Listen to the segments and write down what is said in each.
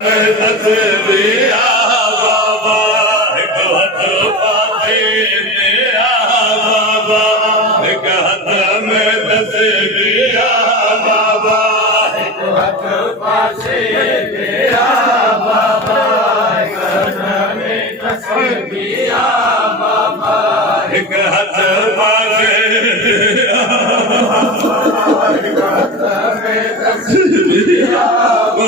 तस्वीरा बाबा हिक हथ पासे तेरा बाबा हिक हथ में तस्वीरा बाबा हिक हथ पासे तेरा बाबा हिक हथ में तस्वीरा बाबा हिक हथ पासे तेरा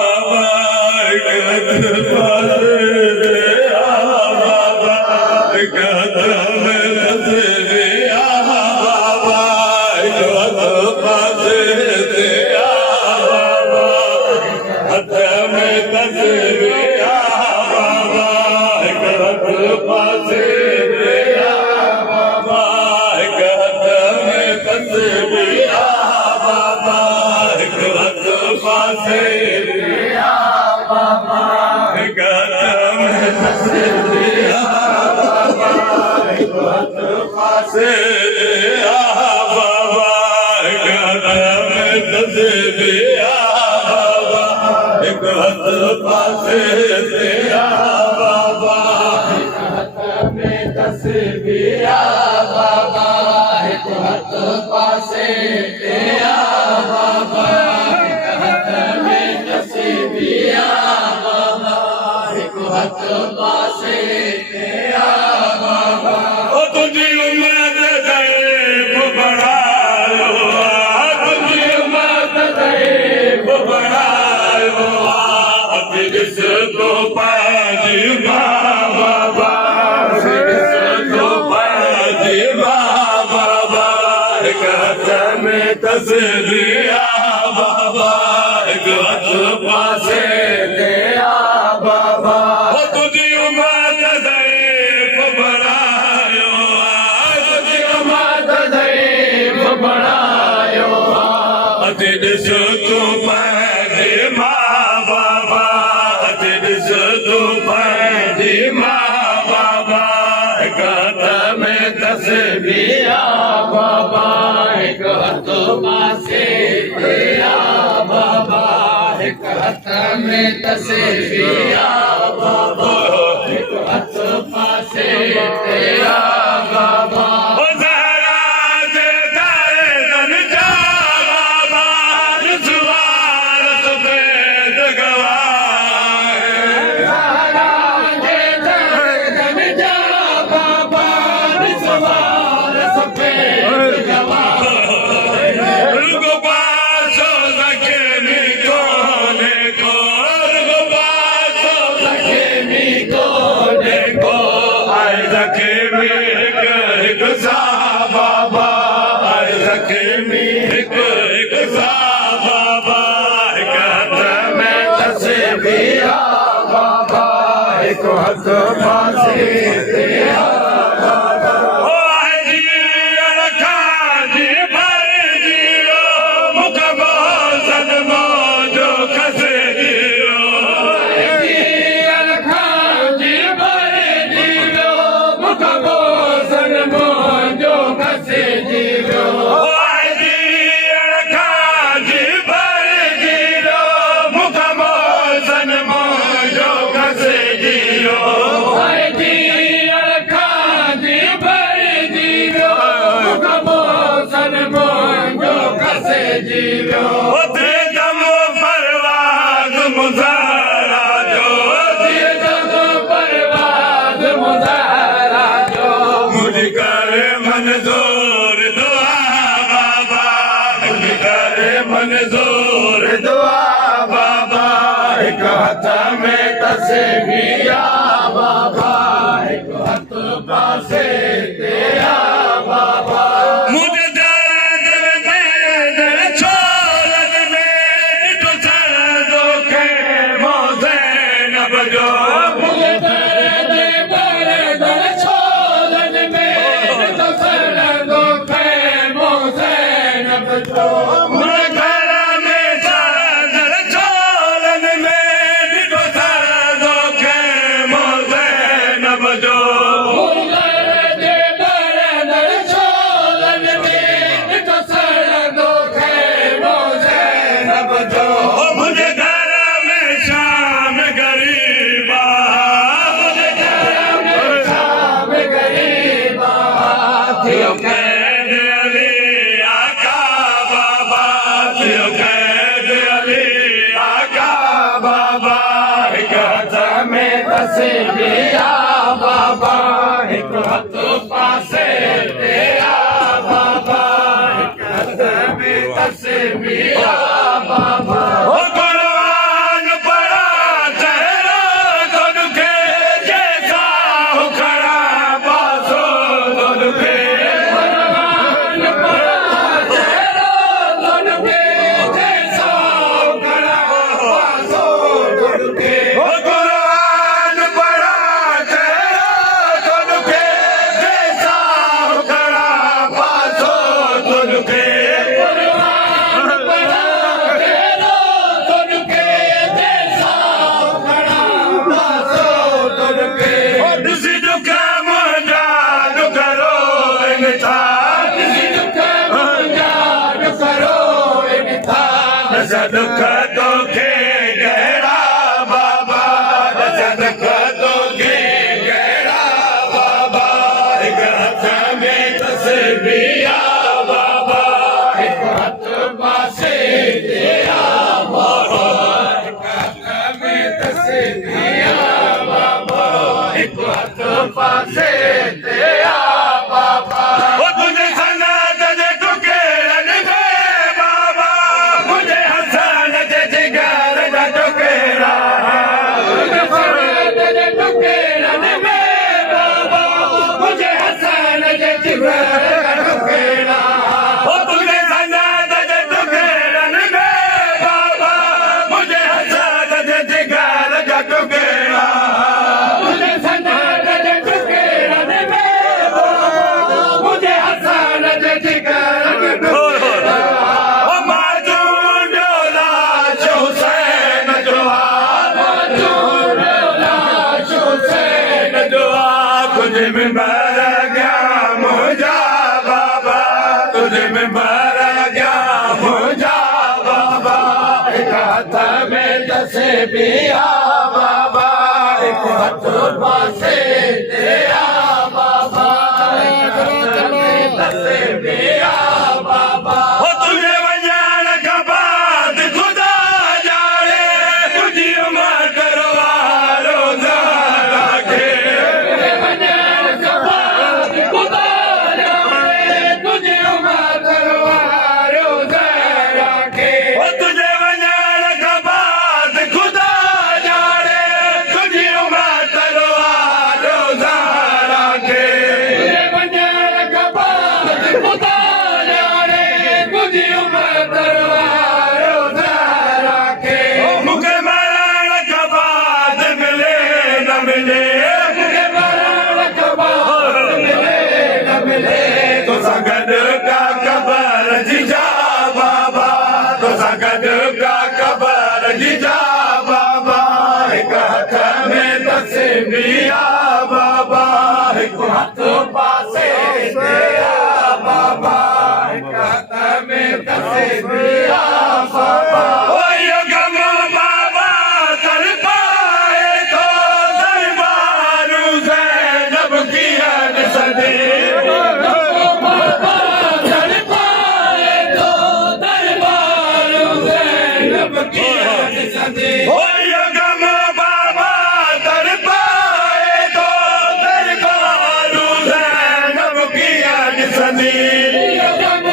बाबा हिक हथ में तस्वीरा बाबा तस्वीरा बाबा हिक हथ पासे तेरा बाबा हो तुझी उम्मत ज़ईफ़ बणायो तुझी उम्मत ज़ईफ़ बणायो अति ॾिस तूं पंहिंजी मां बाबा अति ॾिस तूं पंहिंजी मां बाबा हिक हथ में तस्वीरा बाबा हिक हथ पासे तेरा बाबा हिक हथ में तस्वीरा बाबा हिक हथ पासे तेरा बाबा हथ पासे तेरा बाबा ओ जी रखा जी भर जीरो मुख बोसन मोजो खसे जीरो जी रखा जी भर जीरो मुख बोसन मोजो खसे जीरो मंजूर दुआ बाबा हिक हथ में तस्वीरा बाबा हिक हथ पासे तेरा बाबा मुझे दर्द में छोलन में ॾिठो सरदो खे मोज़ैनब जो मुझे दर्द छोलन में ॾिठो सरदो खे मोज़ैनब जो मुझे घर में शाम बाबा हिक हथ में तस्बीहा बाबा हिक हथ पासे तेरा बाबा हिक हथ में तस्बीहा बाबा ओ कुरान पढ़ा चेहरा खुद के जैसा उखड़ा बासो खुद के कुरान पढ़ा चेहरा खुद के जैसा उखड़ा बासो खुद के ओ कुरान पढ़ा चेहरा खुद के जैसा उखड़ा बासो खुद के कुरान पढ़ा चेहरा खुद के जैसा उखड़ा बासो खुद के ओ दिसी दुखा मुंजा दुखरो इंसान दिसी दुखा मुंजा दुखरो इंसान दस दुख तोखे गहरा बाबा दस दुख तोखे गहरा बाबा हिक हथ में तस्बीहा बाबा हिक हथ पासे तेरा बाबा हिक हथ में तस्बीहा बाबा हिक हथ पासे तेरा बाबा ओ तुझे सना तुझे टुकेरन में बाबा मुझे हसन जे जिगर जा टुकेरा तुझे सना तुझे टुकेरन में बाबा मुझे हसन जे जिगर जा टुकेरा ओ तुझे सना तुझे टुकेरन में बाबा मुझे हसन जे जिगर जा टुकेरा तुझे सना तुझे टुकेरन में बाबा मुझे हसन जे जिगर जा टुकेरा ओ माजून डोला हुसैन जोहार माजून डोला हुसैन जोहार तुझे में भर गया मुझा बाबा तुझे में भर गया मुझा बाबा एक हाथ में तस्बीहा बाबा एक हाथ पासे तेरा बाबा एक हाथ में तस्बीहा बाबा ओ तुझे वंजान का बात खुदा जाने तुझी उम्र करवा रोजा रखे तुझे वंजान का बात खुदा जाने तुझी उम्र करवा रोजा रखे ओ तुझे वंजान का बात खुदा जाने तुझी उम्र करवा रोजा रखे तुझे वंजान का बात खुदा जाने तुझी उम्र करवा रोजा रखे ओ मुझे मरण का बाद मिले न मिले मुझे मरण का बाद मिले न मिले तो संगत का कबर जीजा बाबा तो संगत का कबर जीजा बाबा एक हाथ में तस्बीहा बाबा एक हाथ पासे तेरा बाबा एक हाथ में तस्बीहा बाबा ओ यो गम बाबा कर पाए तो दरबार ज़ैनब की हद सदे बाबा कर पाए तो दरबार ज़ैनब की हद सदे ओ यो गम बाबा कर पाए तो दरबार ज़ैनब की हद सदे यो गम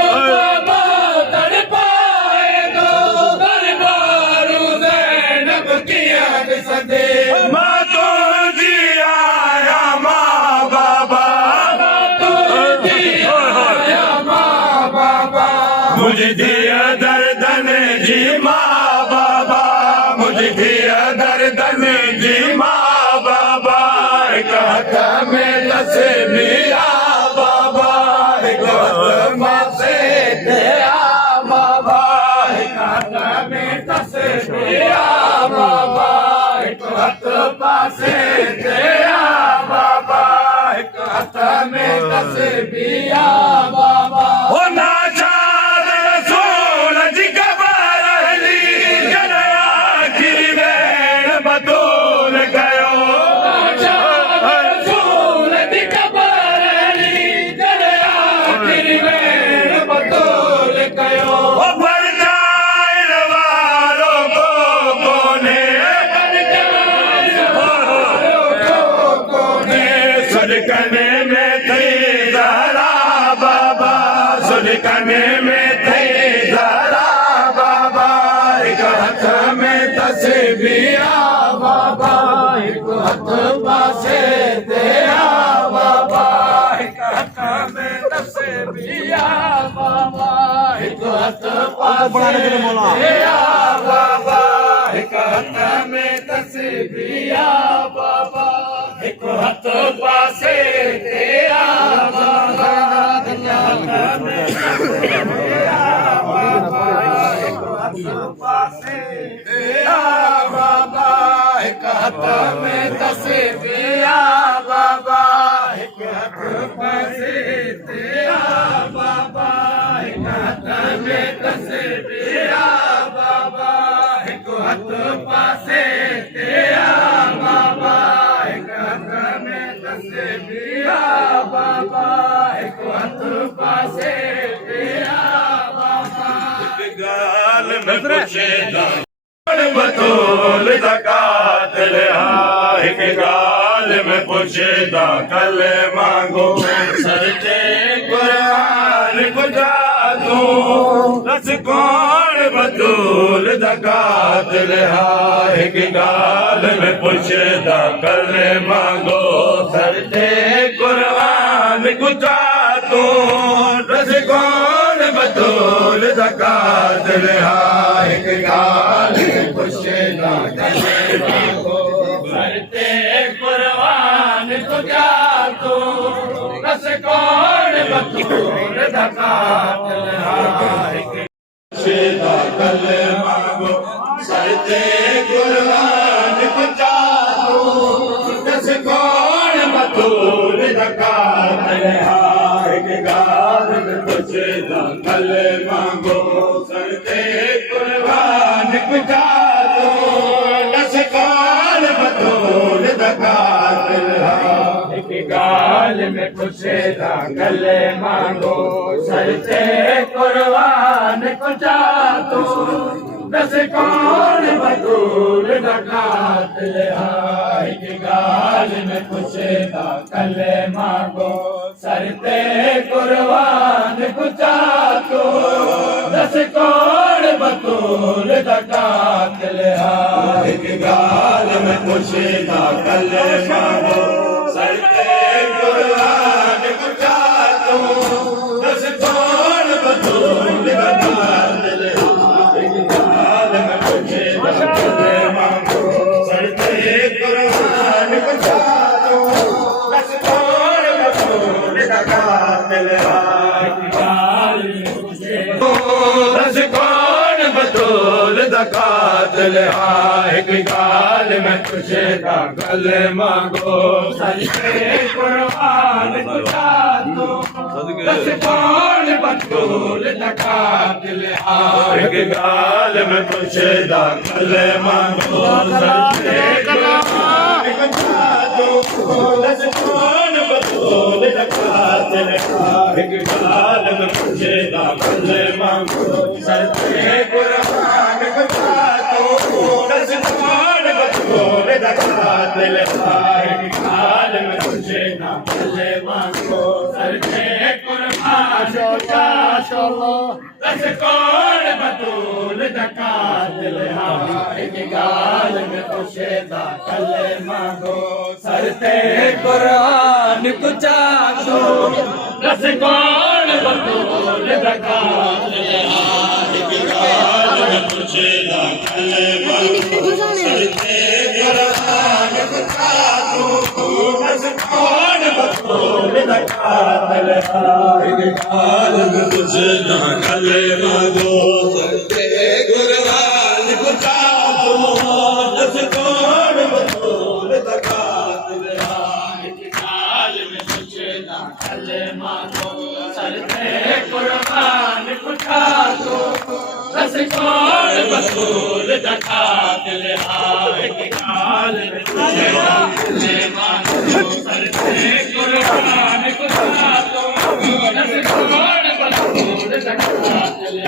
बाबा कर पाए तो दरबार ज़ैनब की हद सदे माँ तो जी आया माँ बाबा माँ तो जी आया माँ बाबा मुझे दिया दर्दन जी माँ बाबा मुझे दिया दर्दन जी माँ बाबा एक हाथ में तस्बीहा बाबा एक हाथ पासे तेरा बाबा एक हाथ में तस्बीहा बाबा एक हाथ पासे तेरा बाबा एक हाथ में तस्बीहा बाबा ओ नाचार रसूल जी कबर अली जनया की वैन बतूल गयो नाचार रसूल जी कबर अली जनया की वैन बतूल गयो ओ पर जाए वालों को कोने कने में थे जरा बाबा एक हथ में तस्बीहा बाबा एक हथ पासे तेरा बाबा एक हथ में तस्बीहा बाबा एक हथ पासे तेरा बाबा एक हथ में तस्बीहा बाबा एक हथ पासे तेरा बाबा एक हथ में तस्बीहा बाबा एक हथ पासे तेरा बाबा एक हथ में तस्बीहा बाबा एक हथ पासे तेरा बाबा एक हथ में तस्बीहा बाबा एक हथ पासे तेरा बाबा एक हथ में तस्बीहा बाबा एक हथ पासे तेरा बाबा एक गाल में पूछे बतूल ज़कात ले एक गाल में पूछे कल मांगो सरते कुरान गुजा दूं रस कौन बतूल ज़कात ले एक गाल में पूछे कल मांगो सरते कुरान गुजा दूं रस कौन बतूल ज़कात ले एक गाल में पूछे कल मांगो सरते कुरान गुजा दूं रस कौन बतूल ज़कात ले कल मांगो सरते कुरान गुजा दूं रस कौन बतूल ज़कात ले एक गाल में पूछे कल मांगो सरते कुरान गुजा दूं रस कौन बतूल ज़कात ले एक गाल में पूछे कल मांगो सरते कुरान गुजा दूं रस कौन बतूल ज़कात ले एक गाल में पूछे कल मांगो सरते कुरान गुजा दूं रस कौन बतूल ज़कात ले एक गाल में पूछे कल मांगो सरते कुरान गुजा दूं रस कौन बतूल ज़कात ले एक गाल में पूछे कल मांगो सरते कुरान गुजा दूं रस कौन बतूल ज़कात ले एक गाल में पूछे रस कौन बतूल ज़कात ले एक गाल में पूछे कल मांगो सरते कुरान गुजा दूं रस कौन बतूल ज़कात ले एक गाल में पूछे कल मांगो सरते कुरान गुजा दूं रस कौन बतूल ज़कात ले एक गाल में पूछे कल मांगो सरते कुरान गुजा दूं रस कौन बतूल ज़कात ले एक गाल में पूछे कल मांगो सरते कुरान गुजा दूं रस कौन बतूल ज़कात ले एक गाल में पूछे कल मांगो सरते कुरान गुजा दूं रस कौन बतूल ज़कात ले एक गाल में पूछे कल मांगो सरते कुरान गुजा दूं रस कौन बतूल ज़कात ले एक गाल में पूछे कल मांगो सरते कुरान गुजा दूं रस कौन बतूल ज़कात ले एक गाल में पूछे कल मांगो सरते कुरान गुजा दूं रस कौन बतूल ज़कात ले एक गाल में पूछे कल मांगो सरते कुरान गुजा दूं रस कौन बतूल ज़कात ले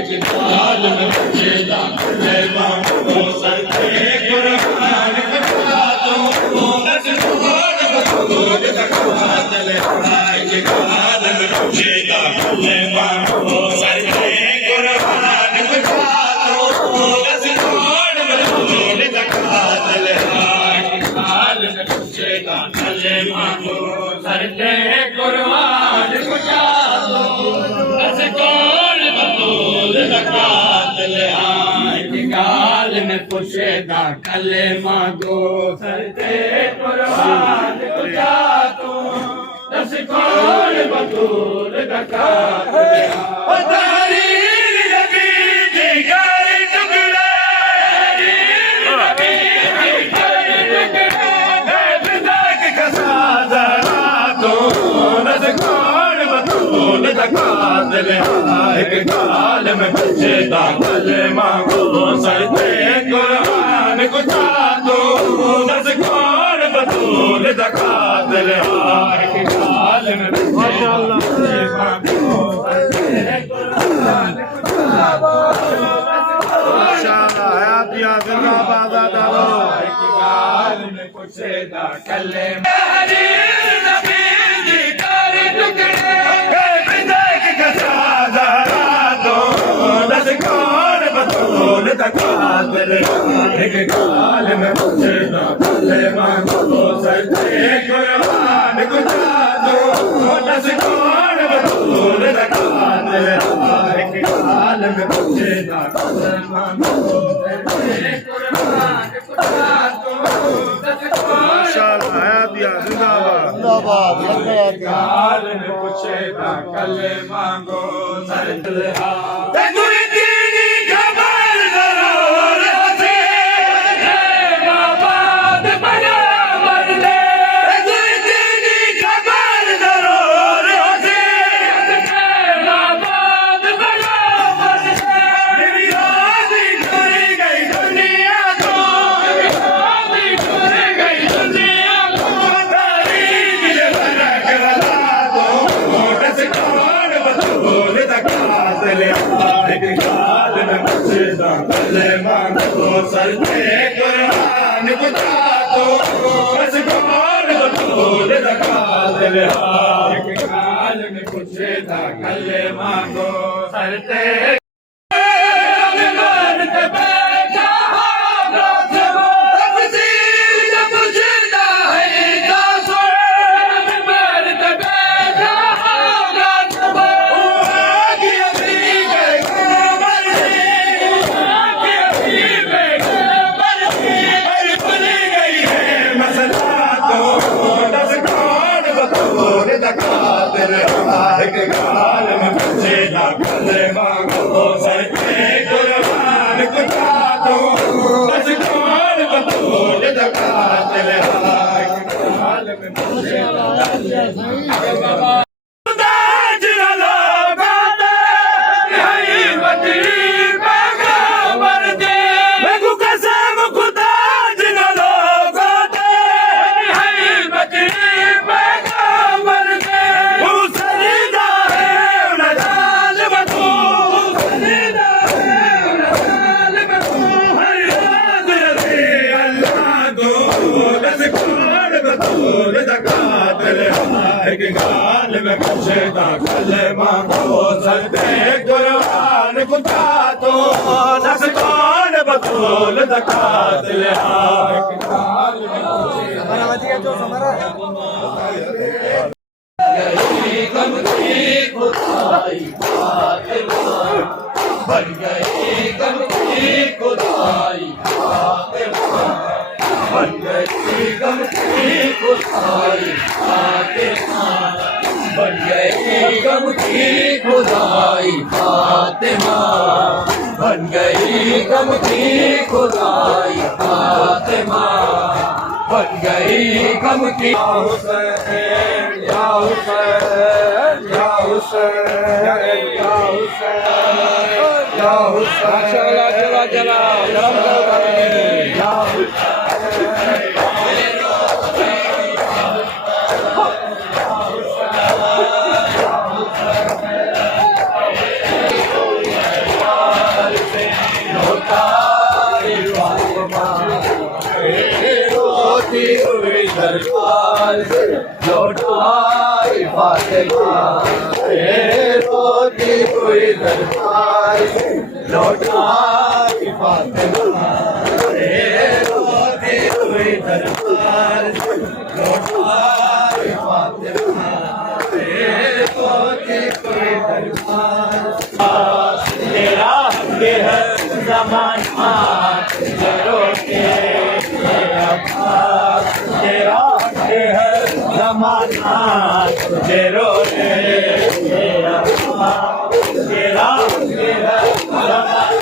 एक गाल में पूछे कल मांगो सरते कुरान गुजा दूं रस कौन बतूल ज़कात ले एक गाल में पूछे कल मांगो पूछेगा कलेमा को सरते कुर्बान कुचा दो दस कौन बतूल ज़कात ले आए गाल में पूछेगा कलेमा को सरते कुर्बान कुचा दो दस कौन बतूल ज़कात ले आए गाल में पूछेगा कलेमा को सरते कुर्बान कुचा दो दस कौन बतूल ज़कात ले आए गाल में पूछेगा कलेमा को सरते कुर्बान कुचा दो माशाअल्लाह हयात या जिंदाबाद दादो गाल में पूछेगा कलेमा गाल में पूछेगा कलेमा को सरते कुर्बान कुचा दो दस कौन बतूल ज़कात ले आए गाल में पूछेगा कलेमा को सरते कुर्बान कुचा दो दस माशाअल्लाह हयात या जिंदाबाद गाल में पूछेगा कलेमा को सरते कलेमा को सरते कुर्बान कुचा दो दस कौन बतूल ज़कात ले आए गाल में पूछेगा कलेमा को सरते गाल में पूछेगा कलेमा को सरते कुर्बान कुचा दो दस कौन बतूल ज़कात ले आए गाल में पूछेगा गाल में पूछेगा कलेमा को सरते कुर्बान कुचा दो दस कौन बतूल ज़कात ले आए गाल में बन गई गम की खुदाई बन गई गम की खुदाई बन गई गम की खुदाई फातिमा बन गई गम की खुदाई फातिमा बन गई गम की हुसैन या हुसैन या हुसैन या हुसैन या हुसैन चला चला चला या दरबार लौटाई फातिमा रोती हुई दरबार लौटाई फातिमा रोती हुई कोई दरबार लोटार फातिमा देखो कि कोई दरबार तेरा हक है ज़माना जरो के तेरा हक है ज़माना जरो के तेरा हक है ज़माना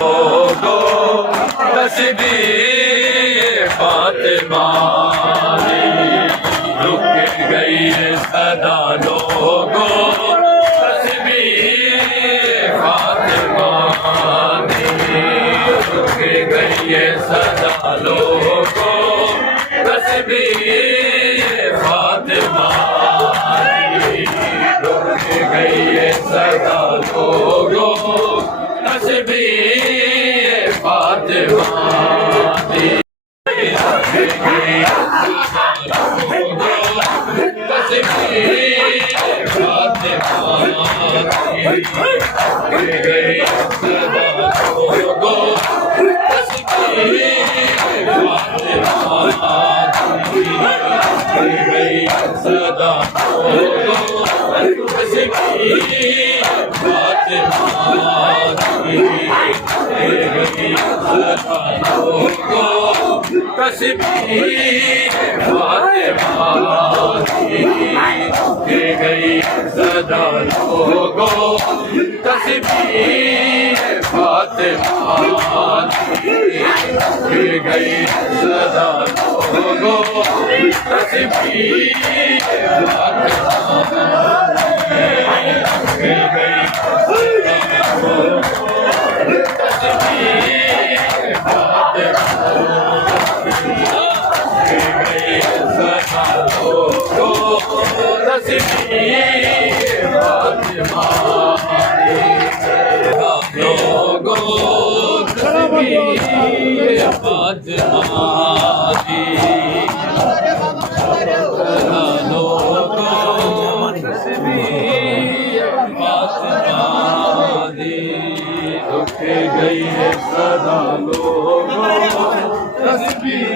लोगो तस्बीह फातिमा रुक गई है सदा लोगो तस्बीह फातिमा रुक गई है सदा लोगो तस्बीह फातिमा रुक गई है सदा लोगो तस्बीह फातिमा गई सदा लोगो तस्बीह फातिमा गई सदा लोगो तस्बीह गई है सदा लोगो तस्बीह